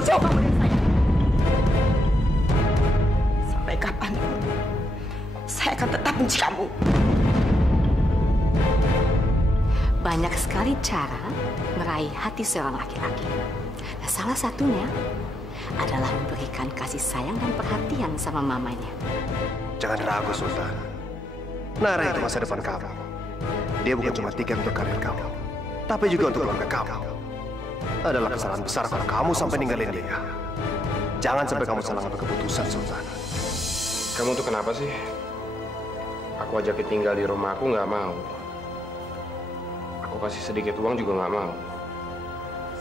Jauh-jauh kamu dari saya. Sampai kapanpun, saya akan tetap benci kamu. Banyak sekali cara meraih hati seorang laki-laki. Nah, salah satunya adalah memberikan kasih sayang dan perhatian sama mamanya. Jangan ragu, Sultan. Nara itu masa depan kamu. Dia bukan cuma tiket untuk karir kamu, tapi juga untuk keluarga kamu. Adalah kesalahan besar kalau kamu sampai ninggalin dia. Jangan sampai kamu salah ngambil keputusan, Sultan. Kamu tuh kenapa sih? Aku ajakin tinggal di rumah aku nggak mau. Aku kasih sedikit uang juga nggak mau.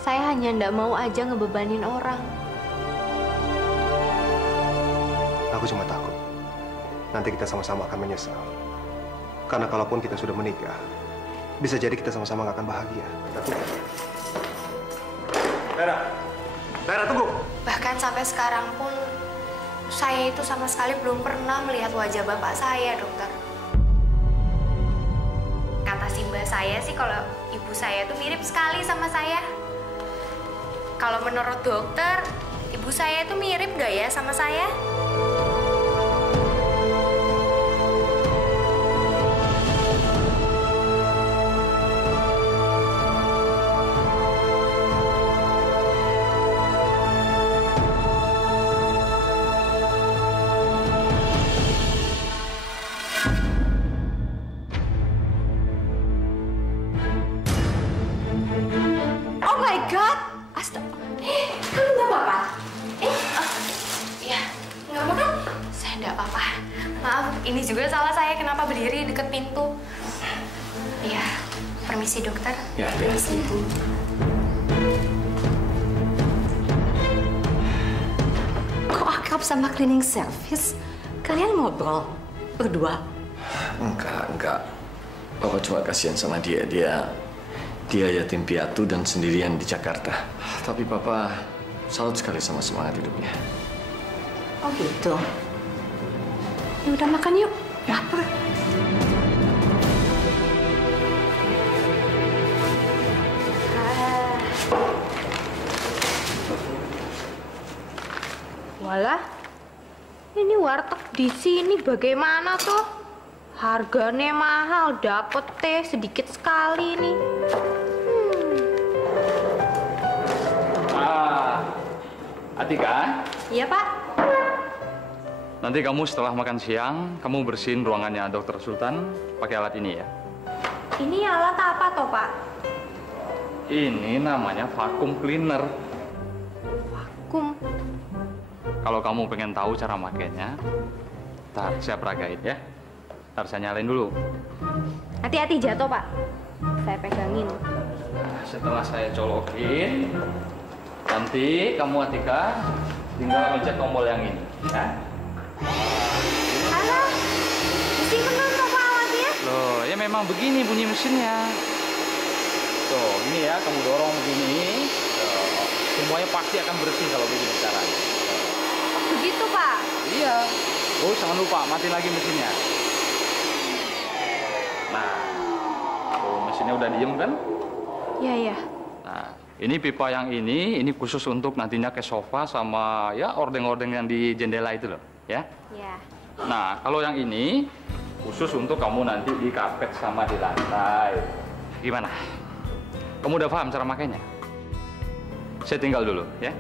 Saya hanya nggak mau aja ngebebanin orang. Aku cuma takut nanti kita sama-sama akan menyesal. Karena kalaupun kita sudah menikah, bisa jadi kita sama-sama nggak akan bahagia. Vera, tunggu. Bahkan sampai sekarang pun, saya itu sama sekali belum pernah melihat wajah bapak saya, dokter. Kata si mbak saya sih kalau ibu saya tuh mirip sekali sama saya. Kalau menurut dokter, ibu saya itu mirip nggak ya sama saya? Ini juga salah saya, kenapa berdiri deket pintu. Iya, permisi dokter. Ya, permisi. Kok akrab sama cleaning service? Kalian ngobrol berdua? Enggak. Papa cuma kasihan sama dia. Dia yatim piatu dan sendirian di Jakarta. Tapi Papa salut sekali sama semangat hidupnya. Oh gitu. Ya udah makan yuk, lapar. Walah, ini warteg di sini bagaimana tuh? Harganya mahal, dapet teh sedikit sekali nih. Atika? Iya Pak. Nanti kamu setelah makan siang, kamu bersihin ruangannya Dokter Sultan pakai alat ini ya. Ini alat apa toh, Pak? Ini namanya vacuum cleaner. Vakum. Kalau kamu pengen tahu cara makainya, ntar saya peragain ya. Ntar saya nyalain dulu. Hati-hati jatuh, Pak. Saya pegangin. Nah, setelah saya colokin, nanti kamu Atika tinggal pencet tombol yang ini ya. Alah, mesti bener kok Pak alatnya. Loh, ya memang begini bunyi mesinnya. Tuh, gini ya, kamu dorong begini. Tuh, semuanya pasti akan bersih kalau begini caranya. Begitu, Pak? Iya. Oh, jangan lupa, matiin lagi mesinnya. Nah, tuh mesinnya udah diem kan? Iya, iya. Nah, ini pipa yang ini khusus untuk nantinya ke sofa sama ya ordeng-ordeng yang di jendela itu loh, ya. Iya. Nah, kalau yang ini khusus untuk kamu nanti di karpet sama di lantai. Gimana? Kamu udah paham cara makainya? Saya tinggal dulu, ya.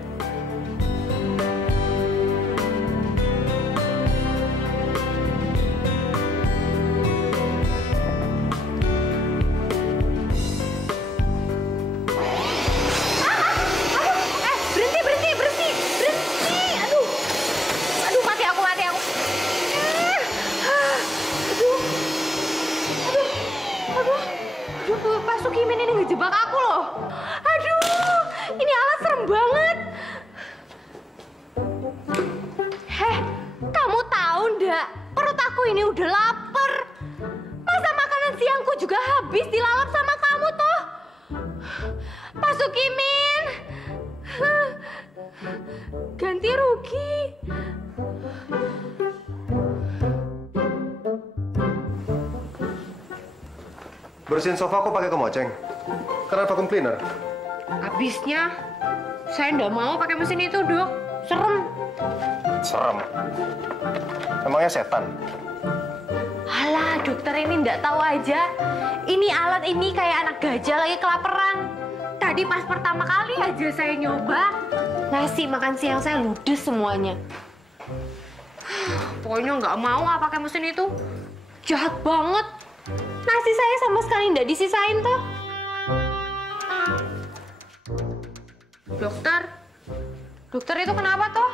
Ngejebak aku loh. Aduh, ini alat serem banget. Heh, kamu tahu ndak? Perut aku ini udah lapar. Masa makanan siangku juga habis dilalap sama kamu toh? Pak Sukimin, ganti rugi. Bersihin sofa kok pakai kemoceng? Karena vacuum cleaner. Apa habisnya. Saya nggak mau pakai mesin itu, Dok. Serem. Serem. Emangnya setan? Alah, dokter ini nggak tahu aja. Ini alat ini kayak anak gajah lagi kelaparan. Tadi pas pertama kali aja saya nyoba, nasi makan siang saya ludes semuanya. Pokoknya nggak mau pakai mesin itu. Jahat banget. Nasi saya sama sekali nggak disisain toh. Dokter itu kenapa toh?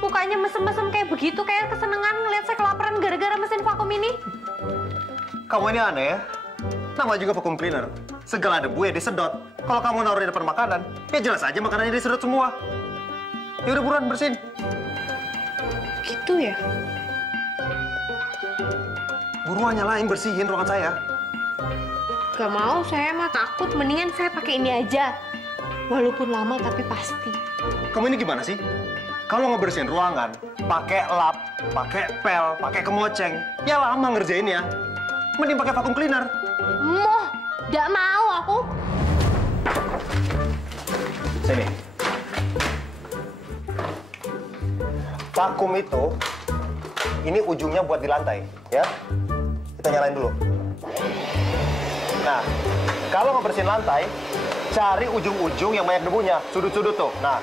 Mukanya mesem-mesem kayak begitu, kayak kesenangan ngeliat saya kelaparan gara-gara mesin vakum ini. Kamu ini aneh ya? Nama juga vacuum cleaner. Segala debu ya disedot. Kalau kamu naruh di depan makanan, ya jelas aja makanannya disedot semua. Ya udah buruan bersihin. Gitu ya? Buruan nyalain bersihin ruangan saya. Gak mau, saya mah takut. Mendingan saya pakai ini aja. Walaupun lama tapi pasti. Kamu ini gimana sih? Kalau ngebersihin ruangan, pakai lap, pakai pel, pakai kemoceng, ya lama ngerjain ya. Mending pakai vacuum cleaner. Moh, gak mau aku. Sini. Vakum itu, ini ujungnya buat di lantai, ya. Kita nyalain dulu. Nah, kalau ngebersihin lantai, cari ujung-ujung yang banyak debunya, sudut-sudut tuh. Nah,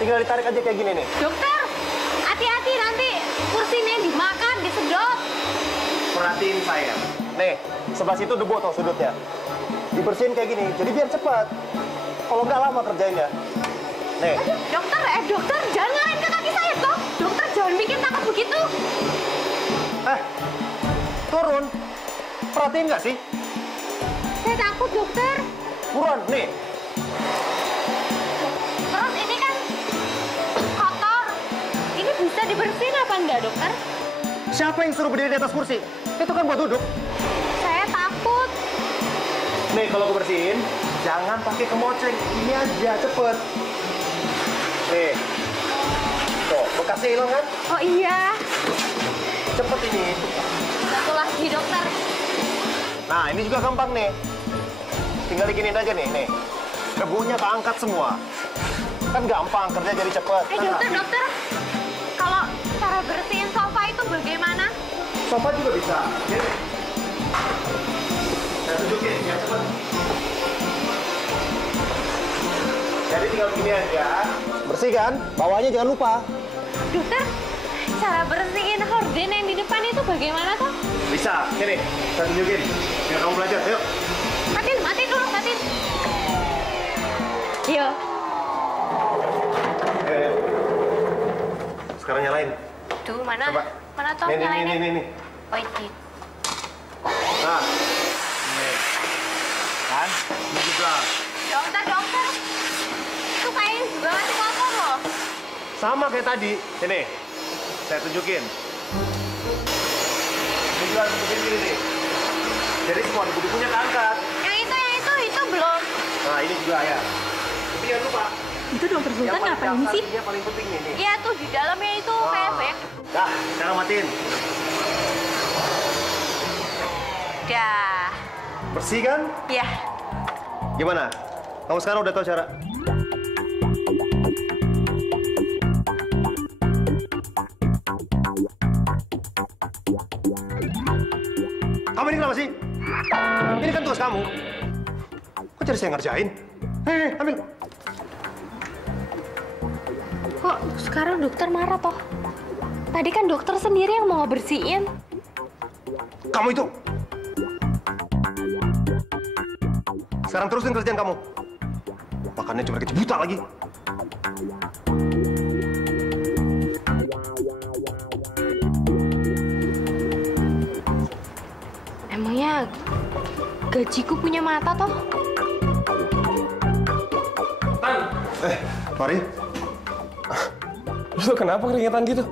tinggal ditarik aja kayak gini nih. Dokter, hati-hati nanti kursinya dimakan, disedot. Perhatiin saya. Nih, sebelah situ debu tuh sudutnya. Dibersihin kayak gini, jadi biar cepat. Kalau nggak lama kerjainnya. Nih. Dokter, jangan ngarahin ke kaki saya, kok. Dokter, jangan bikin takut begitu. Turun. Perhatiin nggak sih? Saya takut, dokter. Buruan, nih. Terus ini kan kotor. Ini bisa dibersihin apa enggak, dokter? Siapa yang suruh berdiri di atas kursi? Itu kan buat duduk. Saya takut. Nih, kalau gue bersihin, jangan pakai kemoceng. Ini aja, cepet. Nih. Tuh, bekasnya hilang kan? Oh iya. Cepet ini. Satu lagi, dokter. Nah, ini juga gampang nih. Tinggal diginiin aja nih. Debunya keangkat semua. Kan gampang, kerja jadi cepet. Dokter. Kalau cara bersihin sofa itu bagaimana? Sofa juga bisa. Jadi, saya tunjukin, biar cepet. Jadi tinggal begini aja. Bersih kan? Bawahnya jangan lupa. Dokter, cara bersihin horden yang di depan itu bagaimana toh? Bisa, sini. Saya tunjukin. Biar kamu belajar, yuk. Matiin dulu. Yuk. Ayo. Sekarang nyalain. Tuh, mana? Coba. Mana toh nyalainnya? Nih. Oh, ini. Nah. Nih. Kan? Ini juga. Dokter. Itu kayaknya juga masih kotor loh. Sama kayak tadi. Sini. Saya tunjukin. Ini juga harus tunjukin gini nih. Jadi semua debu-debunya keangkat. Yang itu belum. Nah, ini juga ya. Tapi jangan lupa. Itu dokter Sultan ngapain sih? Yang paling penting nih. Iya tuh di dalamnya itu kayak banyak. Dah, sekarang matiin. Dah. Bersih kan? Ya. Gimana? Kamu sekarang udah tahu cara? Kamu ini kenapa sih? Ini kan tugas kamu. Kok jadi saya ngerjain? Ambil. Kok sekarang dokter marah toh? Tadi kan dokter sendiri yang mau ngebersihin. Kamu itu. Sekarang terusin kerjaan kamu. Makannya cuma kecil buta lagi. Emangnya gajiku punya mata toh? Mari. Lu kenapa keringetan gitu?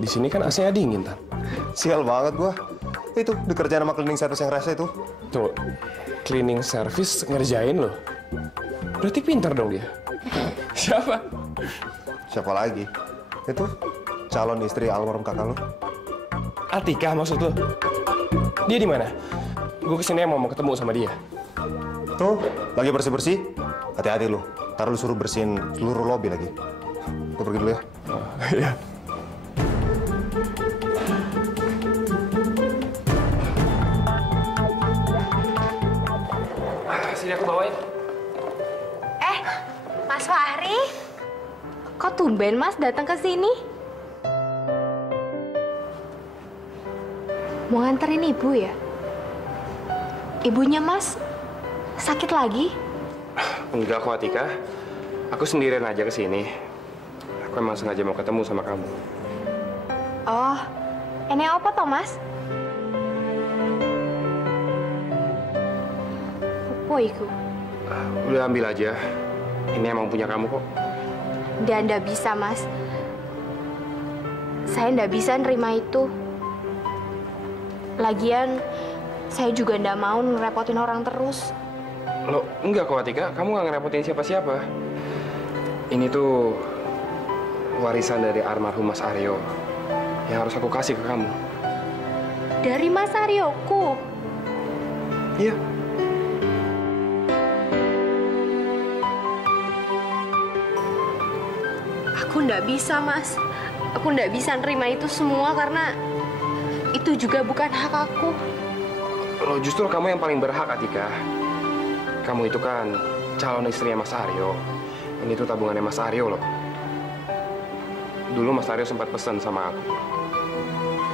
Di sini kan AC-nya dingin, Tan. Sial banget gua. Itu dikerjain sama cleaning service yang rese itu. Tuh, cleaning service ngerjain lo. Berarti pintar dong dia. Siapa? Siapa lagi? Itu calon istri almarhum kakak lo. Atika maksud lo? Dia di mana? Gue kesini mau ketemu sama dia. Tuh, lagi bersih-bersih. Hati-hati lu. Ntar lu suruh bersihin seluruh lobi lagi. Gue pergi dulu ya. Iya. Sini aku bawain. Mas Fahri, kok tumben Mas datang ke sini? Mau nganterin ibu ya? Ibunya Mas sakit lagi? Enggak kok, Atika. Aku sendirian aja ke sini. Aku emang sengaja mau ketemu sama kamu. Oh, ini apa toh Mas? Apa itu? Udah ambil aja. Ini emang punya kamu kok. Nggak bisa Mas. Saya nggak bisa nerima itu. Lagian, saya juga nggak mau ngerepotin orang terus. Loh, enggak kok, Atika. Kamu nggak ngerepotin siapa-siapa. Ini tuh warisan dari almarhum Mas Aryo yang harus aku kasih ke kamu. Dari Mas Aryoku? Iya. Aku nggak bisa, Mas. Aku nggak bisa nerima itu semua karena itu juga bukan hak aku. Loh, justru kamu yang paling berhak, Atika. Kamu itu kan calon istrinya Mas Aryo. Ini tuh tabungannya Mas Aryo loh. Dulu Mas Aryo sempat pesan sama aku.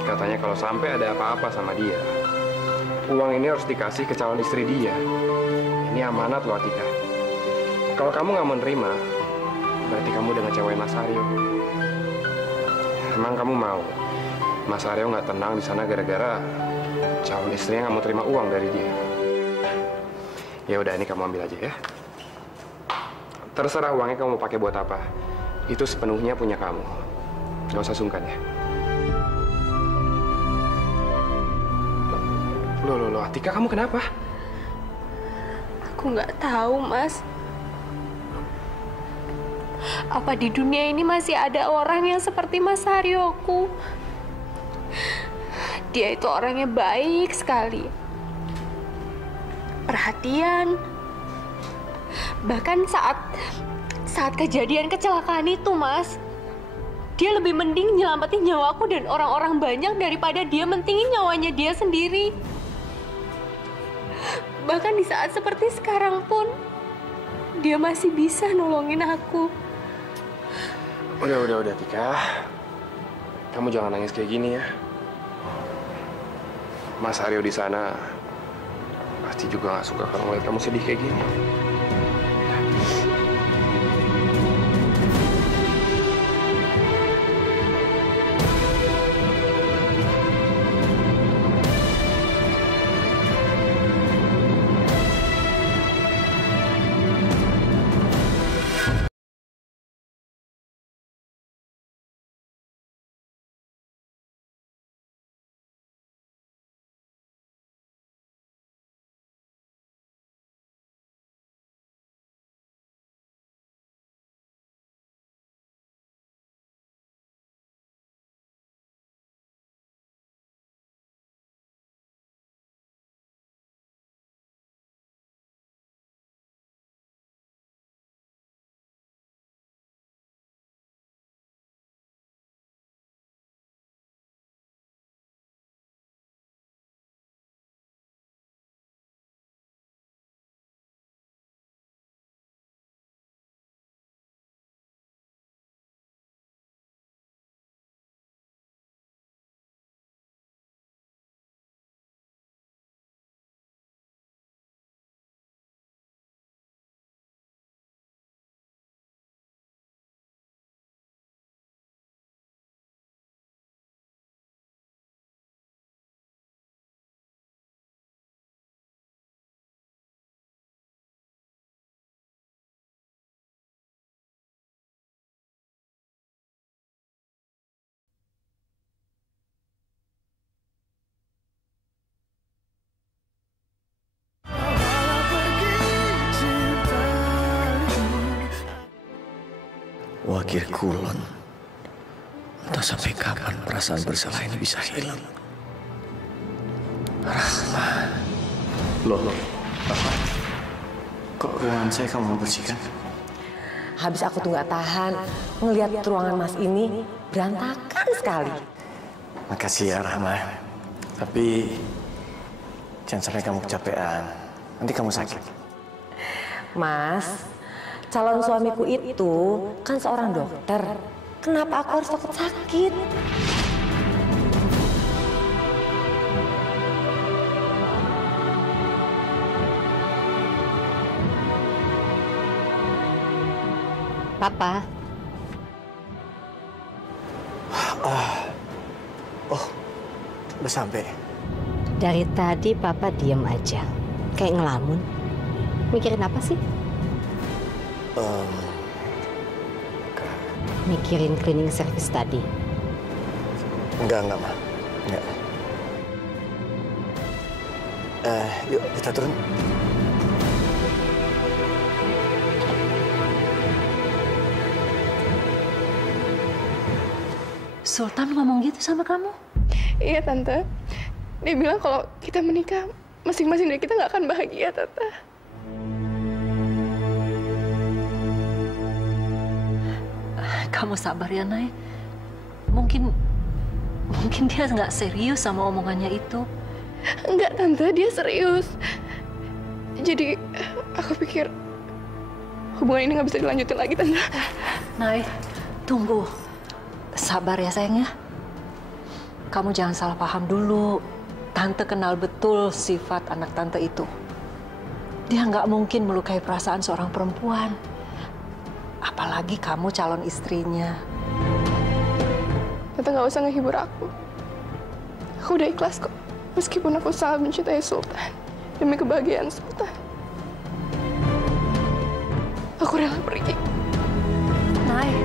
Katanya kalau sampai ada apa-apa sama dia, uang ini harus dikasih ke calon istri dia. Ini amanat loh, Atika. Kalau kamu nggak mau nerima, berarti kamu udah ngecewain Mas Aryo. Emang kamu mau Mas Aryo nggak tenang di sana gara-gara calon istrinya nggak mau terima uang dari dia? Ya udah, ini kamu ambil aja ya. Terserah uangnya kamu mau pakai buat apa. Itu sepenuhnya punya kamu. Gak usah sungkan ya. Loh, Atika, kamu kenapa? Aku nggak tahu, Mas. Apa di dunia ini masih ada orang yang seperti Mas Aryoku? Dia itu orangnya baik sekali. Perhatian. Bahkan saat kejadian kecelakaan itu, Mas, dia lebih mending nyelamatin nyawaku dan orang-orang banyak daripada dia mentingin nyawanya dia sendiri. Bahkan di saat seperti sekarang pun, dia masih bisa nolongin aku. Udah, Tika. Kamu jangan nangis kayak gini ya. Mas Aryo di sana pasti juga gak suka kalau ngeliat kamu sedih kayak gini. Wakil Kulon, entah sampai kapan perasaan bersalah ini bisa hilang. Rahma. Loh. Kok ruangan saya kamu bersihkan? Habis aku tuh nggak tahan ngelihat ruangan Mas ini berantakan sekali. Makasih ya Rahma. Tapi jangan sampai kamu kecapean. Nanti kamu sakit. Mas, calon suamiku itu kan seorang dokter. Kenapa aku harus takut sakit? Papa. Udah sampai. Dari tadi Papa diam aja. Kayak ngelamun. Mikirin apa sih? Mikirin cleaning service tadi. Enggak, Ma. Enggak. Yuk kita turun. Sultan ngomong gitu sama kamu? Iya, Tante. Dia bilang kalau kita menikah, masing-masing dari kita nggak akan bahagia, Tante. Kamu sabar ya, Nay. Mungkin dia nggak serius sama omongannya itu. Enggak, Tante. Dia serius. Jadi, aku pikir hubungan ini nggak bisa dilanjutin lagi, Tante. Nay, tunggu. Sabar ya, sayangnya. Kamu jangan salah paham dulu. Tante kenal betul sifat anak tante itu. Dia nggak mungkin melukai perasaan seorang perempuan. Apalagi kamu calon istrinya. Tante nggak usah ngehibur aku. Aku udah ikhlas kok. Meskipun aku sangat mencintai Sultan. Demi kebahagiaan Sultan. Aku rela pergi. Nay.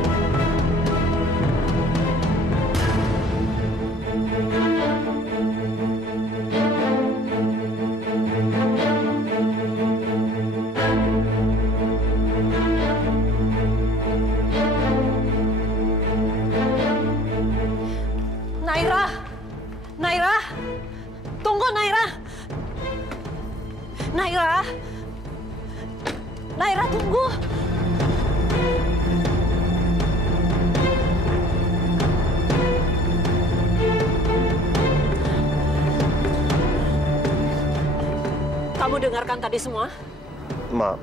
Naira! Tunggu, Naira! Naira! Naira, tunggu! Kamu dengarkan tadi semua? Ma,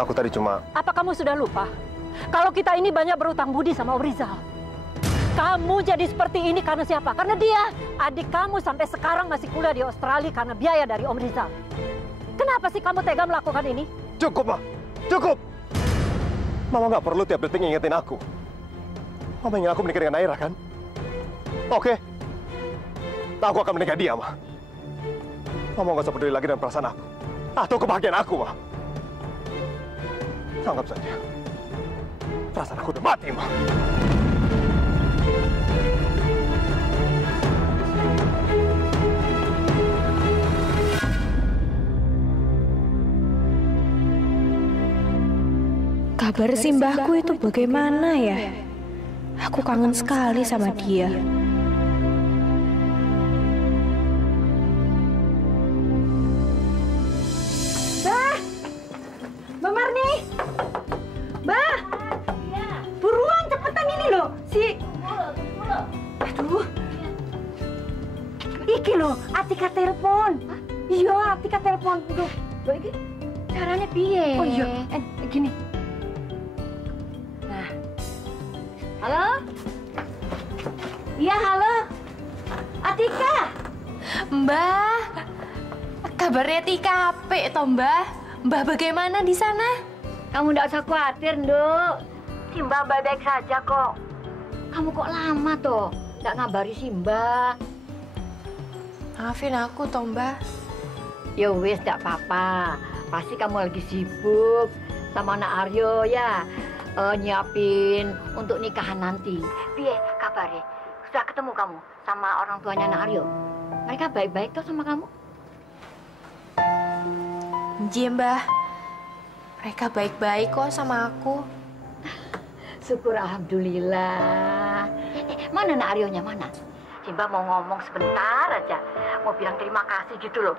aku tadi cuma... Apa kamu sudah lupa? Kalau kita ini banyak berutang budi sama Om Rizal. Kamu jadi seperti ini karena siapa? Karena dia. Adik kamu sampai sekarang masih kuliah di Australia karena biaya dari Om Rizal. Kenapa sih kamu tega melakukan ini? Cukup, Ma. Cukup! Mama nggak perlu tiap detik ngingetin aku. Mama ingin aku menikah dengan Naira, kan? Oke. Aku akan menikah dia, Ma. Mama nggak usah peduli lagi dengan perasaan aku. Atau kebahagiaan aku, Ma. Anggap saja. Perasaan aku udah mati, Ma. Kabar simbahku itu bagaimana ya? Aku kangen sekali sama dia. Bah! Mbak Marni! Bah! Buruan, cepetan ini loh. Aduh. Iki loh, Atika telepon. Iya, Atika telepon. Loh, iki caranya piye? Oh iya, gini. Nah. Halo? Iya, halo. Atika. Mbah, kabarnya Tika apik toh, Mbah? Mbah bagaimana di sana? Kamu tidak usah khawatir, Nduk. Simba baik-baik saja kok. Kamu kok lama toh? Tidak ngabari Simba. Maafin aku toh, Mbah. Ya wis, tidak apa-apa. Pasti kamu lagi sibuk sama anak Aryo ya. Nyiapin untuk nikahan nanti. Piye kabarnya? Sudah ketemu kamu sama orang tuanya anak Aryo? Mereka baik-baik toh sama kamu? Iya, Mbah. Mereka baik-baik kok sama aku. Syukur alhamdulillah. Mana anak Aryonya, mana? Simba mau ngomong sebentar aja. Mau bilang terima kasih gitu loh.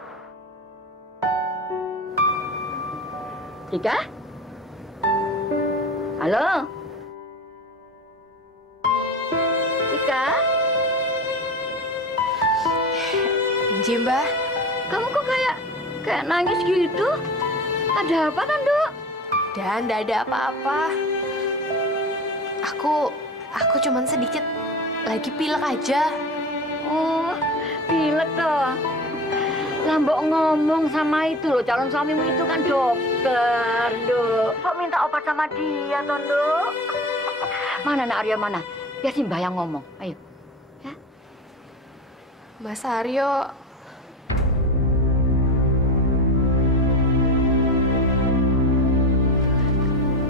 Tika? Halo? Tika? Mbah. Kamu kok kayak nangis gitu? Ada apa, Tando? Dan nggak ada apa-apa. Aku cuman sedikit lagi pilek aja. Oh, pilek toh. Lambok ngomong sama itu loh, calon suamimu itu kan dokter, Nduk. Kok minta obat sama dia, Tondo? Mana nak Aryo mana? Biar si Mbah yang ngomong. Ayo. Ya. Mas Aryo.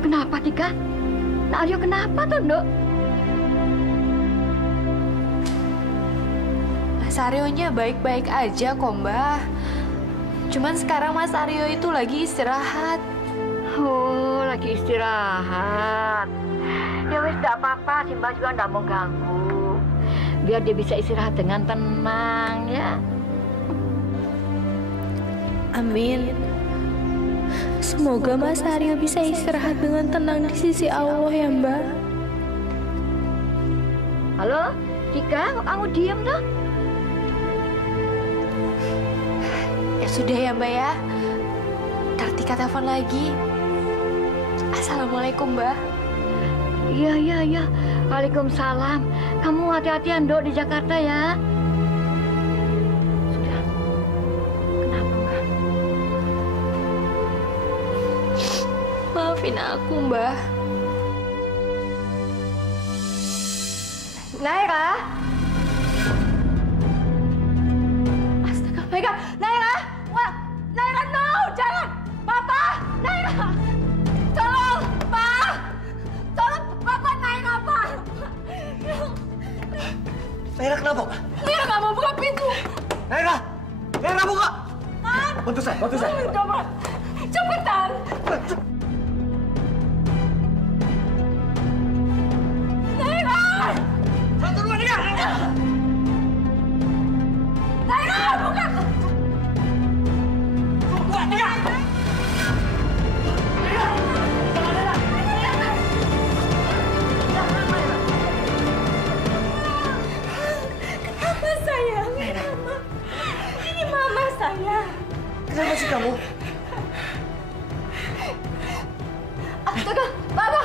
Kenapa, Tika? Nak Aryo kenapa, Tondo? Mas Aryonya baik-baik aja kok, Mbah. Cuman sekarang Mas Aryo itu lagi istirahat. Oh, lagi istirahat. Ya wis, tidak apa-apa. Si Mbah juga tidak mau ganggu. Biar dia bisa istirahat dengan tenang, ya. Amin. Semoga Mas Aryo bisa istirahat dengan tenang di sisi Allah ya, Mbak. Halo, Tika, kok kamu diem toh? Ya sudah ya, Mbak ya. Ntar Tika telepon lagi. Assalamualaikum, Mbak. Iya. Waalaikumsalam. Kamu hati-hati ya, Ndok, di Jakarta ya. Sudah. Kenapa, Mbak? Maafin aku, Mbak. Naira? Astaga, Naira! Naira! Wah, Naira, no! Jangan! Papa! Naira! Tolong! Pak! Tolong! Papa, Naira, Pak! Naira kenapa? Naira nggak mau buka pintu! Naira! Naira buka! Bantu saya, bantu saya! Udah, Pak! Cepetan! Naira! Satu, dua, tiga! Naira, buka! Dua, tiga! Kenapa, sayang? Mama. Ini Mama, sayang. Kenapa sih kamu? Astaga, Papa!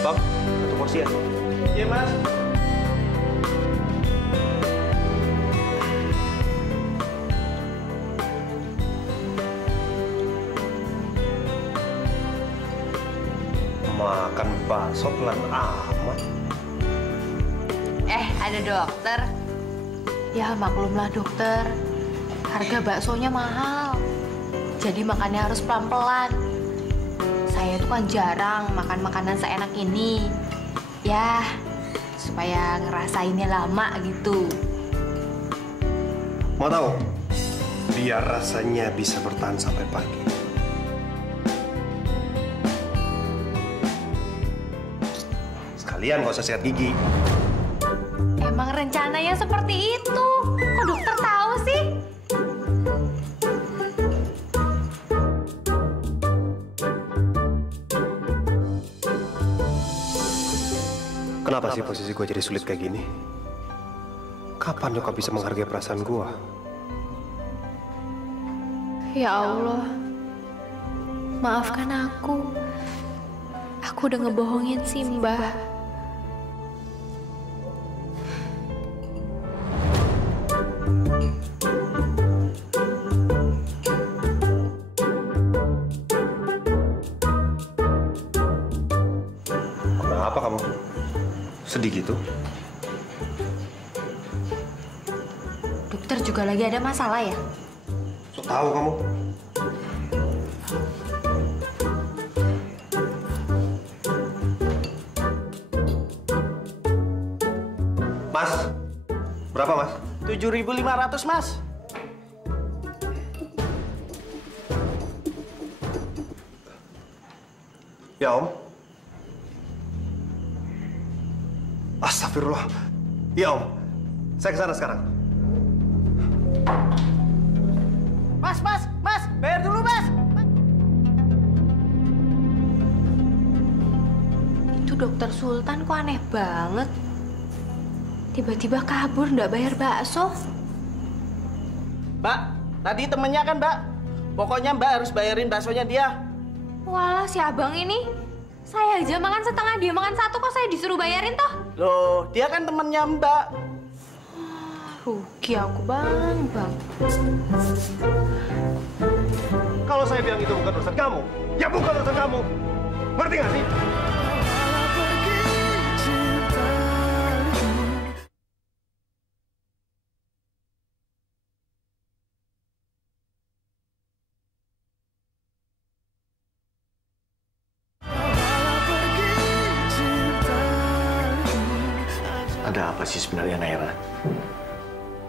Bang, satu porsi ya? Iya, Mas. Makan bakso pelan amat. Ada dokter. Ya maklumlah dokter. Harga baksonya mahal. Jadi makannya harus pelan-pelan. Saya itu kan jarang makan makanan seenak ini. Ya, supaya ngerasainnya lama gitu. Mau tahu? Biar rasanya bisa bertahan sampai pagi. Sekalian gak usah sikat gigi. Emang rencananya seperti itu. Kok dokter tahu sih? Kenapa sih posisi gue jadi sulit kayak gini? Kapan nyokap bisa menghargai perasaan gue? Ya Allah, maafkan aku. Aku udah ngebohongin si Mbah. Kenapa kamu? Sedih gitu? Dokter juga lagi ada masalah ya? So tahu kamu? Mas, berapa Mas? 7.500, Mas. Ya Om. Astagfirullah. Ya Om, Saya ke sana sekarang. Mas, bayar dulu, Mas. Itu Dokter Sultan kok aneh banget. Tiba-tiba kabur nggak bayar bakso. Mbak, tadi temennya kan, Mbak? Pokoknya Mbak harus bayarin baksonya dia. Walah, si abang ini. Saya aja makan setengah, dia makan satu, kok saya disuruh bayarin toh? Loh, dia kan temennya Mbak. Rugi aku, Bang. Kalau saya bilang itu bukan urusan kamu, ya bukan urusan kamu. Ngerti nggak sih? Ada apa sih sebenarnya, Naira?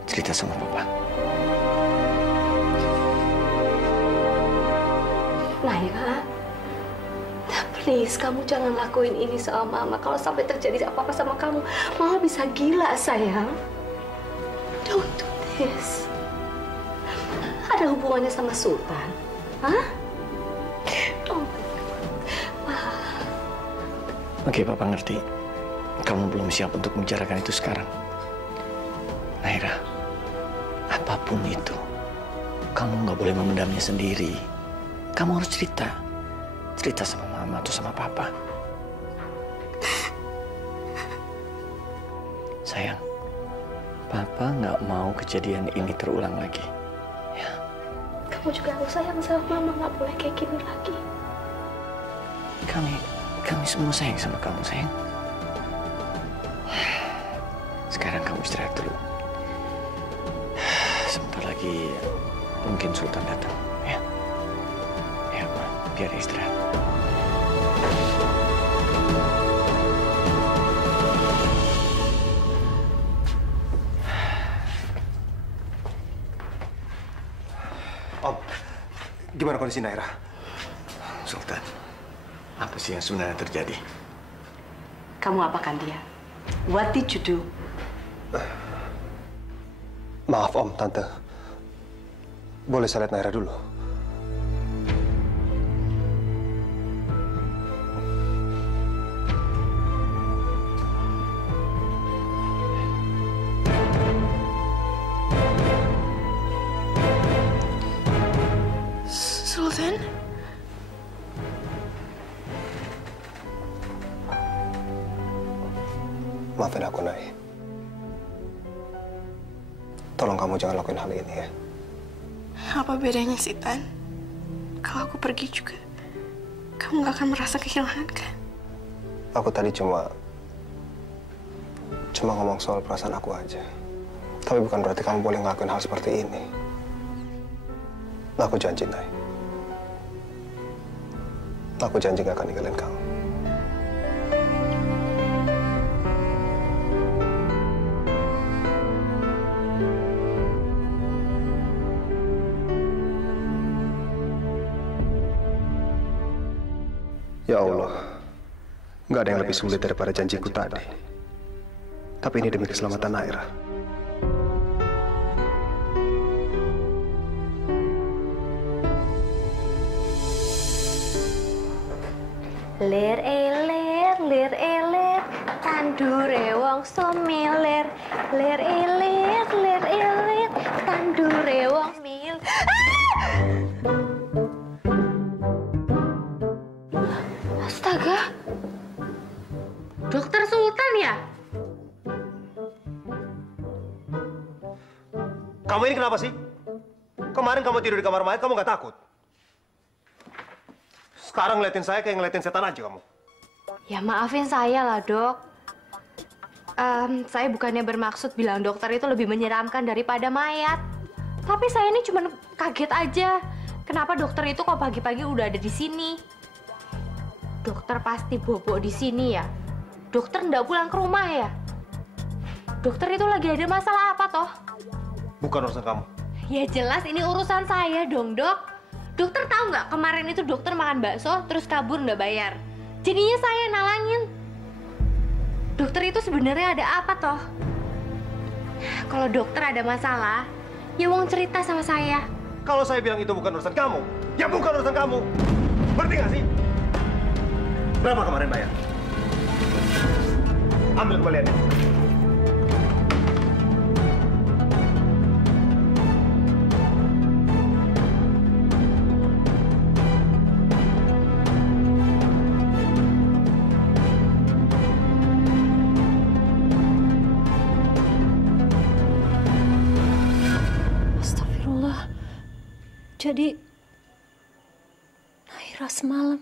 Cerita sama Papa. Naira, please, kamu jangan lakuin ini sama Mama. Kalau sampai terjadi apa-apa sama kamu, Mama bisa gila, sayang. Don't do this. Ada hubungannya sama Sultan? Hah? Oh my God. Oke, Papa ngerti. Kamu belum siap untuk membicarakan itu sekarang. Naira, apapun itu, kamu nggak boleh memendamnya sendiri. Kamu harus cerita. Cerita sama Mama atau sama Papa. Sayang, Papa nggak mau kejadian ini terulang lagi. Ya. Kamu juga harus sayang sama Mama, nggak boleh kayak gini lagi. Kami semua sayang sama kamu, sayang. Sekarang kamu istirahat dulu. Sebentar lagi mungkin Sultan datang, ya. Ya, Ma, biar istirahat. Om, gimana kondisi Naira? Sultan, apa sih yang sebenarnya terjadi? Kamu apakan dia? What did you do? Maaf Om, Tante. Boleh saya lihat Naira dulu? Sultan? Maafin aku, Nay. Tolong kamu jangan lakuin hal ini ya. Apa bedanya sih, Tan? Kalau aku pergi juga, kamu gak akan merasa kehilangan, kan? Aku tadi cuma ngomong soal perasaan aku aja. Tapi bukan berarti kamu boleh ngelakuin hal seperti ini. Aku janji, Nay. Aku janji gak akan ninggalin kamu. Ya Allah, nggak ada yang lebih sulit daripada janjiku tadi. Tapi ini demi keselamatan Naira. Lir eler, tandure wong somiler. Lir eler, tandure wong mil. Astaga, Dokter Sultan ya? Kamu ini kenapa sih? Kemarin kamu tidur di kamar mayat, kamu nggak takut? Sekarang ngeliatin saya kayak ngeliatin setan aja kamu. Ya maafin saya lah, Dok. Saya bukannya bermaksud bilang dokter itu lebih menyeramkan daripada mayat. Tapi saya ini cuma kaget aja. Kenapa dokter itu kok pagi-pagi udah ada di sini? Dokter pasti bobok di sini ya? Dokter nggak pulang ke rumah ya? Dokter itu lagi ada masalah apa toh? Bukan urusan kamu. Ya jelas ini urusan saya dong, Dok. Dokter tahu nggak kemarin itu dokter makan bakso terus kabur nggak bayar. Jadinya saya nalangin. Dokter itu sebenarnya ada apa toh? Kalau dokter ada masalah, ya Wong cerita sama saya. Kalau saya bilang itu bukan urusan kamu, ya bukan urusan kamu. Berarti nggak sih? Berapa kemarin bayar? Ambil kembaliannya. Jadi, Naira semalam.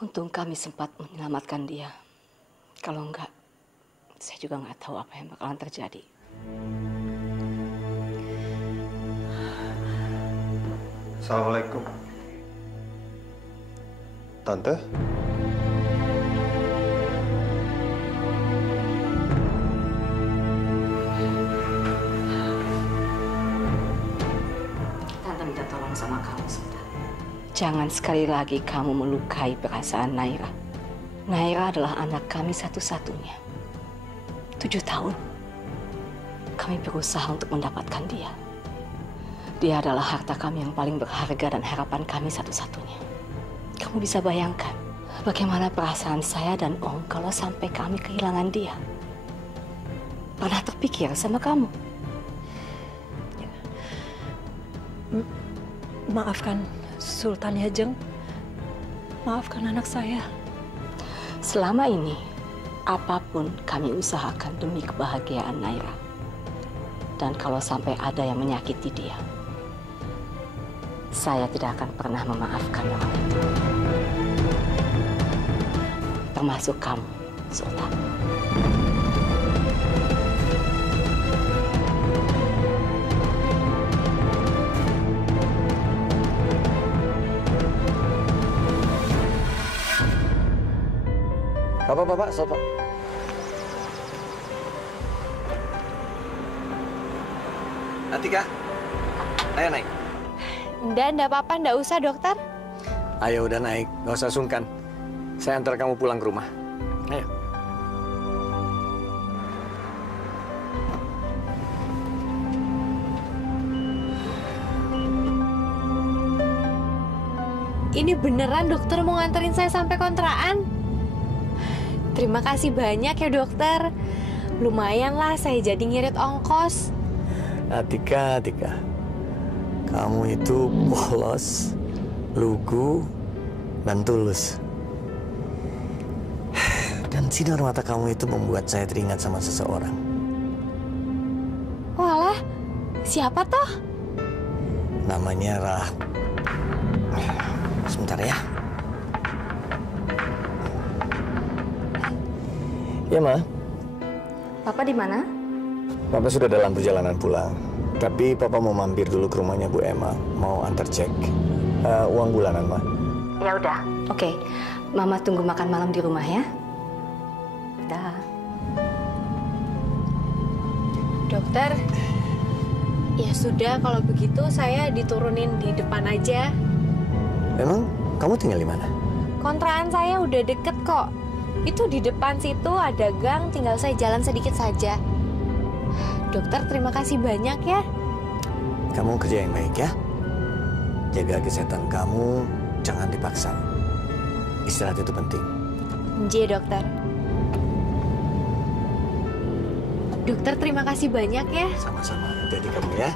Untung kami sempat menyelamatkan dia. Kalau enggak, saya juga nggak tahu apa yang bakalan terjadi. Assalamualaikum. Tante? Sama kamu, Sultan. Jangan sekali lagi kamu melukai perasaan Naira. Naira adalah anak kami satu-satunya. 7 tahun. Kami berusaha untuk mendapatkan dia. Dia adalah harta kami yang paling berharga dan harapan kami satu-satunya. Kamu bisa bayangkan bagaimana perasaan saya dan Om kalau sampai kami kehilangan dia. Pernah terpikir sama kamu? Maafkan Sultan ya, Jeng. Maafkan anak saya. Selama ini, apapun kami usahakan demi kebahagiaan Naira. Dan kalau sampai ada yang menyakiti dia, saya tidak akan pernah memaafkan orang itu. Termasuk kamu, Sultan. Bapak, stop, Pak. Atika, ayo naik. Enggak apa-apa, enggak usah dokter. Ayo udah naik, nggak usah sungkan. Saya antar kamu pulang ke rumah. Ayo. Ini beneran dokter mau nganterin saya sampai kontrakan? Terima kasih banyak ya dokter. Lumayan lah saya jadi ngirit ongkos. Atika. Kamu itu polos, lugu, dan tulus. Dan sinar mata kamu itu membuat saya teringat sama seseorang. Walah, siapa toh? Namanya Sebentar ya. Ya, Ma. Papa di mana? Papa sudah dalam perjalanan pulang. Tapi Papa mau mampir dulu ke rumahnya Bu Emma. Mau antar cek uang bulanan, Ma. Ya udah, oke. Mama tunggu makan malam di rumah ya. Dah. Dokter, ya sudah kalau begitu saya diturunin di depan aja. Emang kamu tinggal di mana? Kontrakan saya udah deket kok. Itu di depan situ ada gang, tinggal saya jalan sedikit saja. Dokter, terima kasih banyak ya. Kamu kerja yang baik ya. Jaga kesehatan kamu, jangan dipaksa. Istirahat itu penting. Iya, dokter. Dokter, terima kasih banyak ya. Sama-sama. Jadi kamu ya.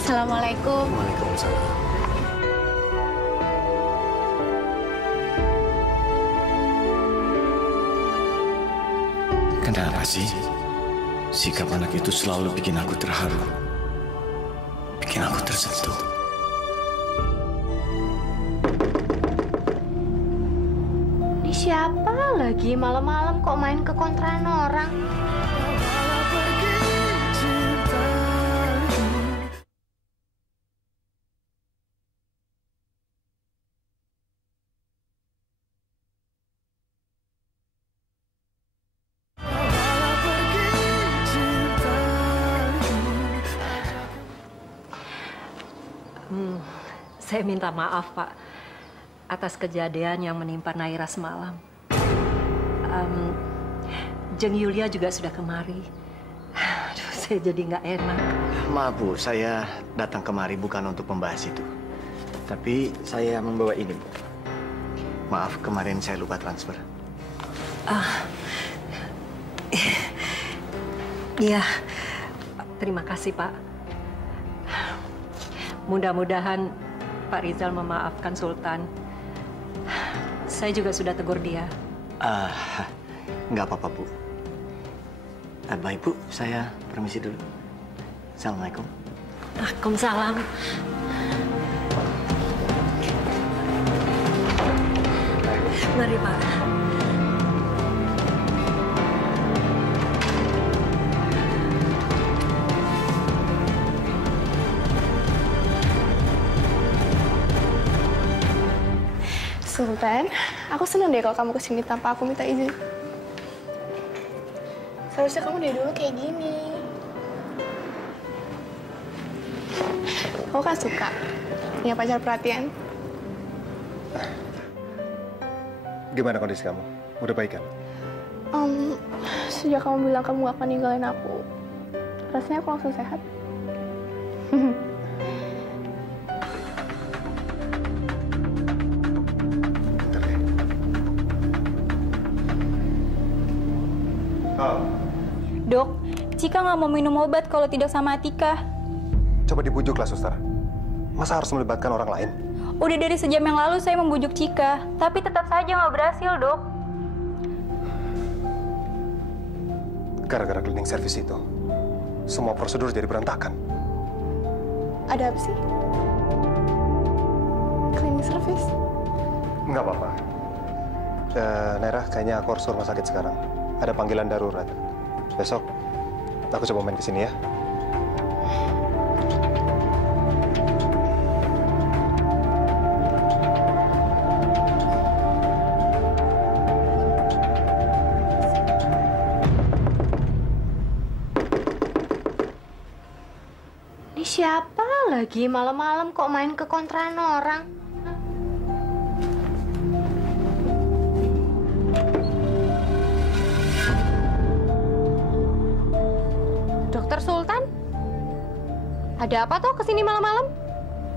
Assalamualaikum. Waalaikumsalam. Kenapa sih sikap anak itu selalu bikin aku terharu, bikin aku tersentuh? Ini siapa lagi malam-malam kok main ke kontrakan orang? Saya minta maaf, Pak, atas kejadian yang menimpa Naira semalam. Jeng Yulia juga sudah kemari. Aduh, Saya jadi nggak enak. Maaf Bu, saya datang kemari bukan untuk membahas itu. Tapi saya membawa ini Bu. Maaf, kemarin saya lupa transfer. Iya, terima kasih Pak. Mudah-mudahan Pak Rizal memaafkan Sultan. Saya juga sudah tegur dia. Nggak apa-apa Bu. Baik Bu, saya permisi dulu. Assalamualaikum. Waalaikumsalam. Mari Pak. Sultan, aku senang deh kalau kamu kesini tanpa aku minta izin. Seharusnya kamu dari dulu kayak gini. Kamu kan suka punya pacar perhatian. Gimana kondisi kamu? Udah baik kan? Sejak kamu bilang kamu gak akan ninggalin aku, rasanya aku langsung sehat. Dok, Cika nggak mau minum obat kalau tidak sama Atika. Coba dibujuklah, suster. Masa harus melibatkan orang lain? Udah dari sejam yang lalu saya membujuk Cika, tapi tetap saja nggak berhasil, Dok. Gara-gara cleaning service itu, semua prosedur jadi berantakan. Ada apa sih? Cleaning service? Nggak apa-apa. Naira, kayaknya aku harus ke rumah sakit sekarang. Ada panggilan darurat. Besok, aku coba main ke sini ya. Ini siapa lagi malam-malam kok main ke kontrakan orang? Dokter Sultan? Ada apa toh kesini malam-malam?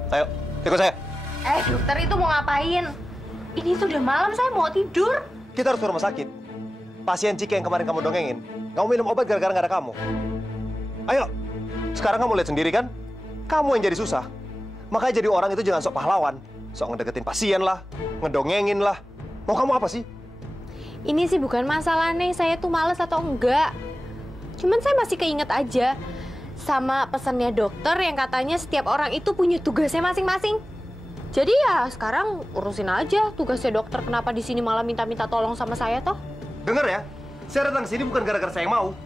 Ayo, ikut saya. Dokter itu mau ngapain? Ini tuh udah malam, saya mau tidur. Kita harus ke rumah sakit. Pasien Cika yang kemarin kamu dongengin, kamu minum obat gara-gara nggak ada kamu. Ayo, sekarang kamu lihat sendiri kan? Kamu yang jadi susah. Makanya jadi orang itu jangan sok pahlawan. Sok ngedeketin pasien lah, ngedongengin lah. Mau kamu apa sih? Ini sih bukan masalah nih, saya tuh males atau enggak. Cuman saya masih keinget aja sama pesannya dokter yang katanya setiap orang itu punya tugasnya masing-masing. Jadi ya sekarang urusin aja tugasnya dokter, kenapa di sini malah minta-minta tolong sama saya toh? Dengar ya, saya datang ke sini bukan gara-gara saya yang mau.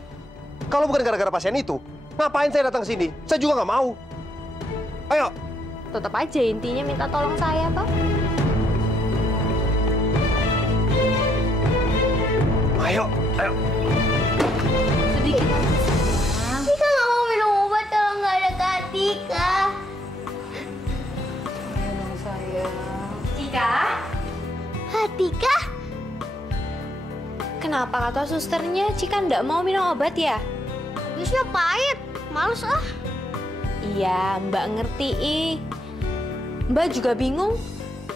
Kalau bukan gara-gara pasien itu, ngapain saya datang ke sini? Saya juga nggak mau. Ayo. Tetap aja intinya minta tolong saya toh. Ayo, ayo. Sedikit. Tika nggak mau minum obat kalau nggak ada Kak Tika. Tika? Tika? Kenapa kata susternya Cika nggak mau minum obat ya? Jusnya pahit, males ah. Iya, Mbak ngerti ih. Mbak juga bingung,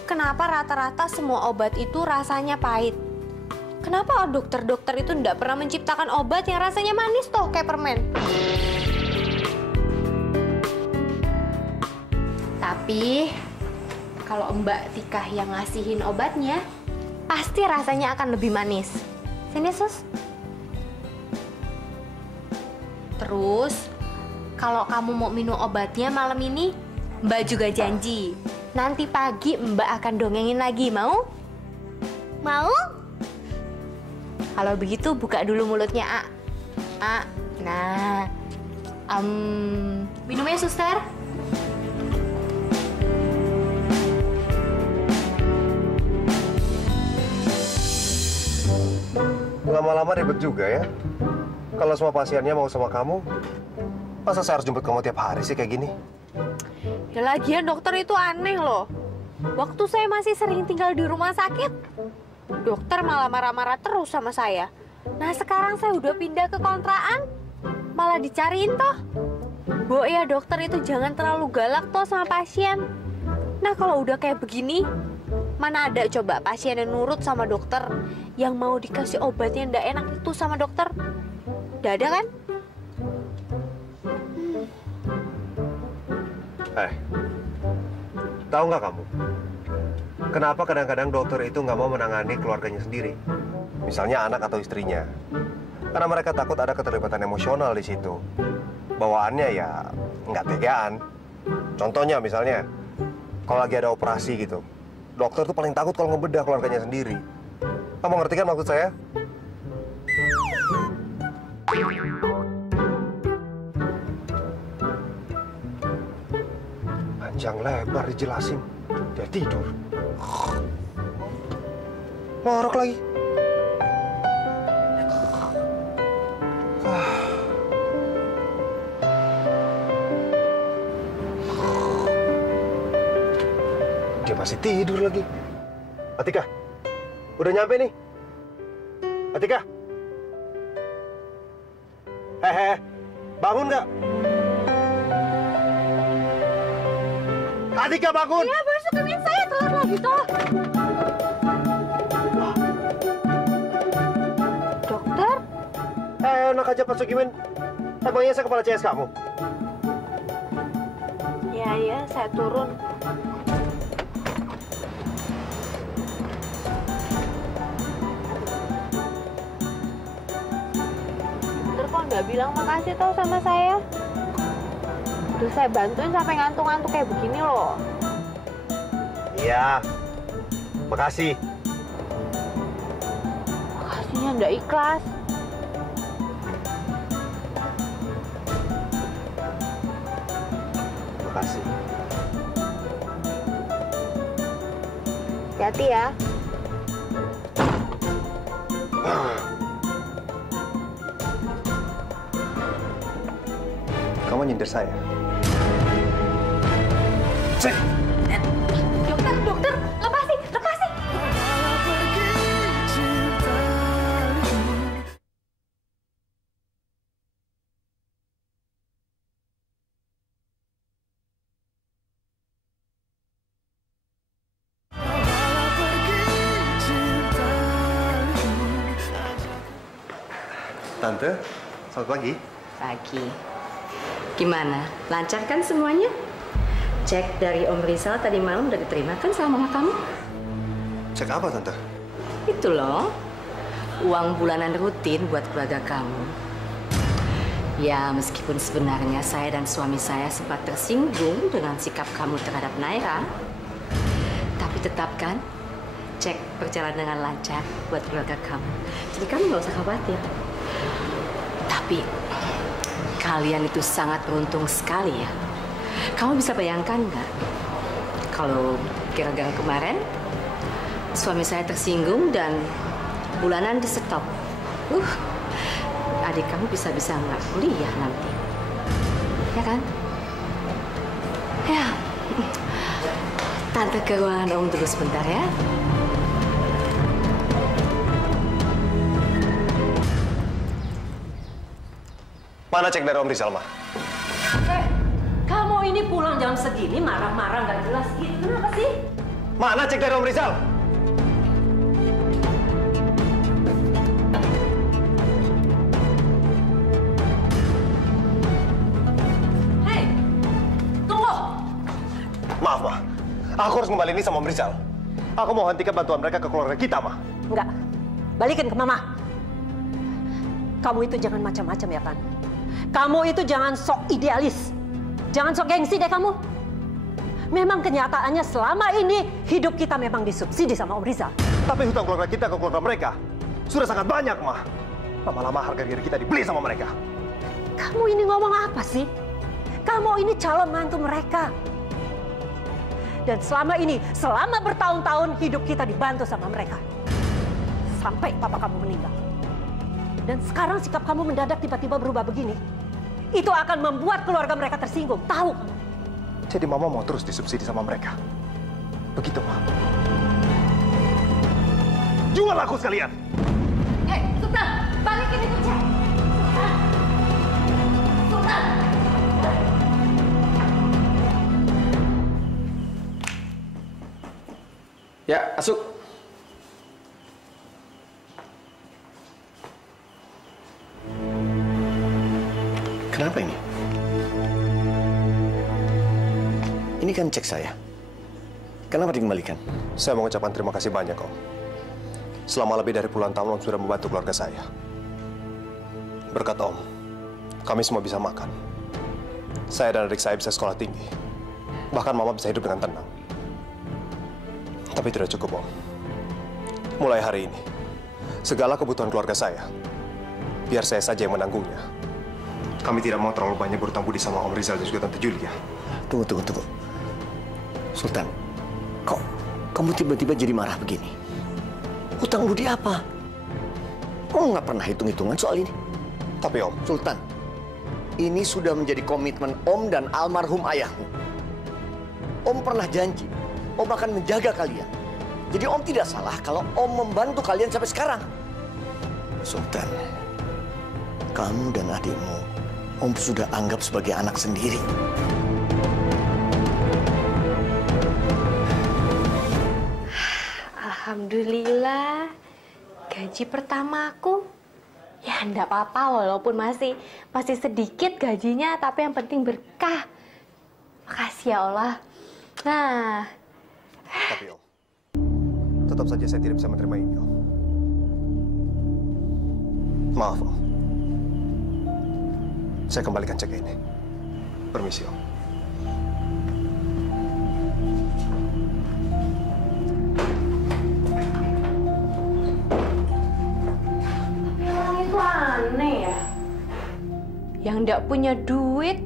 kenapa rata-rata semua obat itu rasanya pahit. Kenapa dokter-dokter itu nggak pernah menciptakan obat yang rasanya manis toh kayak permen? Tapi kalau Mbak Tika yang ngasihin obatnya, pasti rasanya akan lebih manis. Sini, Sus. Terus, kalau kamu mau minum obatnya malam ini, Mbak juga janji. Nanti pagi Mbak akan dongengin lagi, mau? Mau? Kalau begitu buka dulu mulutnya, A. A. Nah. Minumnya, suster. Lama-lama ribet juga ya. Kalau semua pasiennya mau sama kamu, masa saya harus jemput kamu tiap hari sih kayak gini? Ya lagian dokter itu aneh loh. Waktu saya masih sering tinggal di rumah sakit, dokter malah marah-marah terus sama saya. Nah sekarang saya udah pindah ke kontrakan, malah dicariin toh. Bu ya dokter itu jangan terlalu galak toh sama pasien. Nah kalau udah kayak begini, mana ada coba pasien yang nurut sama dokter, yang mau dikasih obat yang nggak enak itu sama dokter? Nggak ada kan? Tahu nggak kamu? Kenapa kadang-kadang dokter itu nggak mau menangani keluarganya sendiri? Misalnya anak atau istrinya. Karena mereka takut ada keterlibatan emosional di situ. Bawaannya ya nggak tegaan. Contohnya misalnya, kalau lagi ada operasi gitu, dokter tuh paling takut kalau ngebedah keluarganya sendiri. Kamu ngerti kan maksud saya? Panjang lebar dijelasin, dia tidur. Ngorok lagi. Dia masih tidur lagi. Atika, udah nyampe nih. Atika. Hehe, bangun nggak? Atika bangun! Iya, masukin saya telur lagi toh. Dokter? Enak aja Pak Sugimin. Emangnya saya kepala CS kamu? Iya, saya turun. Dokter kok nggak bilang makasih tau sama saya? Udah saya bantuin sampai ngantuk-ngantuk kayak begini loh. Iya, makasih. Makasihnya nggak ikhlas. Makasih. Hati-hati ya. Kamu nyindir saya? Dokter, lepasin. Tante, selamat pagi. Pagi. Gimana? Lancar kan semuanya? Cek dari Om Rizal tadi malam udah diterima kan sama mama kamu? Cek apa, Tante? Itu loh, uang bulanan rutin buat keluarga kamu. Ya, meskipun sebenarnya saya dan suami saya sempat tersinggung dengan sikap kamu terhadap Naira, tapi tetap kan, cek berjalan dengan lancar buat keluarga kamu. Jadi kamu nggak usah khawatir. Tapi kalian itu sangat beruntung sekali ya. Kamu bisa bayangkan nggak kalau gara-gara kemarin suami saya tersinggung dan bulanan di stop. Adik kamu bisa-bisa nggak kuliah nanti. Ya kan? Ya. Tante ke ruangan Om dulu sebentar ya. Mana cek dari Om Rizal, Ma? Kamu ini pulang jam segini marah-marah nggak jelas gitu. Kenapa sih? Mana cek dari Om Rizal? Hei, tunggu. Maaf, Ma. Aku harus kembali ini sama Om Rizal. Aku mau hentikan bantuan mereka ke keluarga kita, Ma. Enggak, balikin ke Mama. Kamu itu jangan macam-macam ya, Tan. Kamu itu jangan sok idealis. Jangan sok gengsi deh kamu. Memang kenyataannya selama ini hidup kita memang disubsidi sama Om Rizal. Tapi hutang keluarga kita ke keluarga mereka sudah sangat banyak, Ma. Lama-lama harga diri kita dibeli sama mereka. Kamu ini ngomong apa sih? Kamu ini calon mantu mereka. Dan selama ini, selama bertahun-tahun hidup kita dibantu sama mereka. Sampai papa kamu meninggal. Dan sekarang sikap kamu mendadak tiba-tiba berubah begini. Itu akan membuat keluarga mereka tersinggung. Tahu kamu? Jadi Mama mau terus disubsidi sama mereka. Begitu, Ma. Jual aku sekalian. Sultan, balikin itu cek. Ya, masuk. Kenapa ini? Ini kan cek saya. Kenapa dikembalikan? Saya mengucapkan terima kasih banyak, Om. Selama lebih dari puluhan tahun Om sudah membantu keluarga saya. Berkat Om, kami semua bisa makan. Saya dan adik saya bisa sekolah tinggi. Bahkan Mama bisa hidup dengan tenang. Tapi tidak cukup, Om. Mulai hari ini, segala kebutuhan keluarga saya, biar saya saja yang menanggungnya. Kami tidak mau terlalu banyak berhutang budi sama Om Rizal dan juga Tante Julia. Tunggu. Sultan, kok kamu tiba-tiba jadi marah begini? Hutang budi apa? Kamu nggak pernah hitung-hitungan soal ini? Tapi Om... Sultan, ini sudah menjadi komitmen Om dan almarhum ayahmu. Om pernah janji, Om akan menjaga kalian. Jadi Om tidak salah kalau Om membantu kalian sampai sekarang. Sultan, kamu dan adikmu, Om sudah anggap sebagai anak sendiri. Alhamdulillah, gaji pertamaku. Ya enggak apa-apa walaupun masih sedikit gajinya, tapi yang penting berkah. Makasih ya Allah. Nah. Tapi Om, tetap saja saya tidak bisa menerima ini, Om. Maaf, Om. Saya kembalikan cek ini. Permisi, Om. Orang itu aneh ya. Yang nggak punya duit,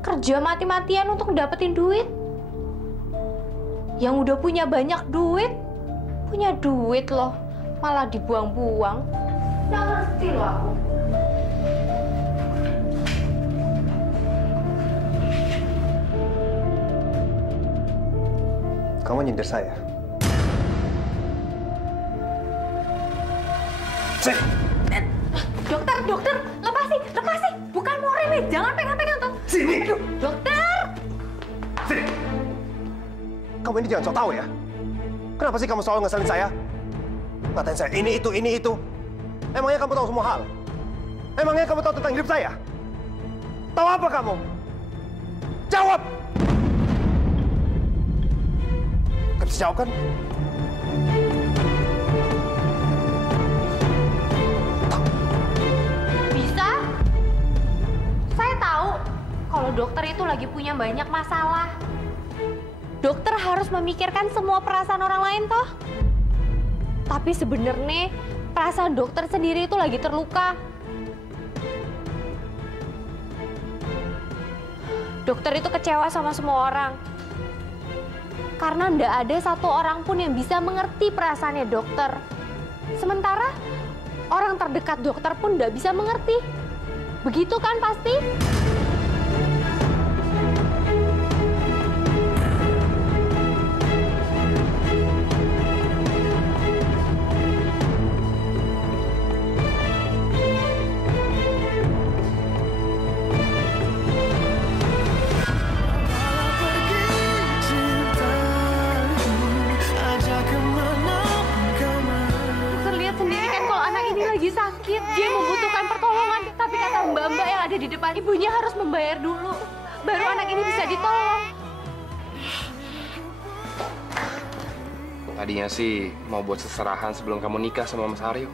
kerja mati-matian untuk dapetin duit. Yang udah punya banyak duit loh, malah dibuang-buang. Nggak ngerti loh aku. Kamu nyindir saya? Dokter, lepasin. Bukan mau remeh, jangan pegang-pegang tuh. Sini. Aduh, dokter. Sini. Kamu ini jangan sok tahu ya. Kenapa sih kamu selalu ngeselin saya? Ngatain saya ini itu. Emangnya kamu tahu semua hal? Emangnya kamu tahu tentang hidup saya? Tahu apa kamu? Jawab! Gak bisa jawab kan? Bisa? Saya tahu kalau dokter itu lagi punya banyak masalah. Dokter harus memikirkan semua perasaan orang lain toh. Tapi sebenarnya perasaan dokter sendiri itu lagi terluka. Dokter itu kecewa sama semua orang. Karena ndak ada satu orang pun yang bisa mengerti perasaannya dokter. Sementara orang terdekat dokter pun ndak bisa mengerti. Begitu kan pasti? Sakit, dia membutuhkan pertolongan. Tapi kata mbak-mbak yang ada di depan, ibunya harus membayar dulu, baru anak ini bisa ditolong. Tadinya sih mau buat seserahan sebelum kamu nikah sama Mas Aryo.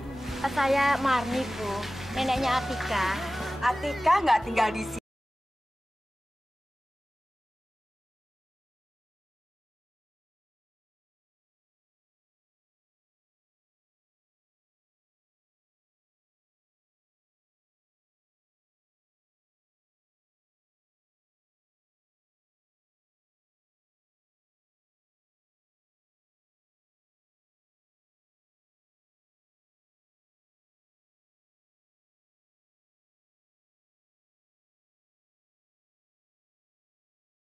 Saya Marni, Bu. Neneknya Atika. Atika nggak tinggal di sini.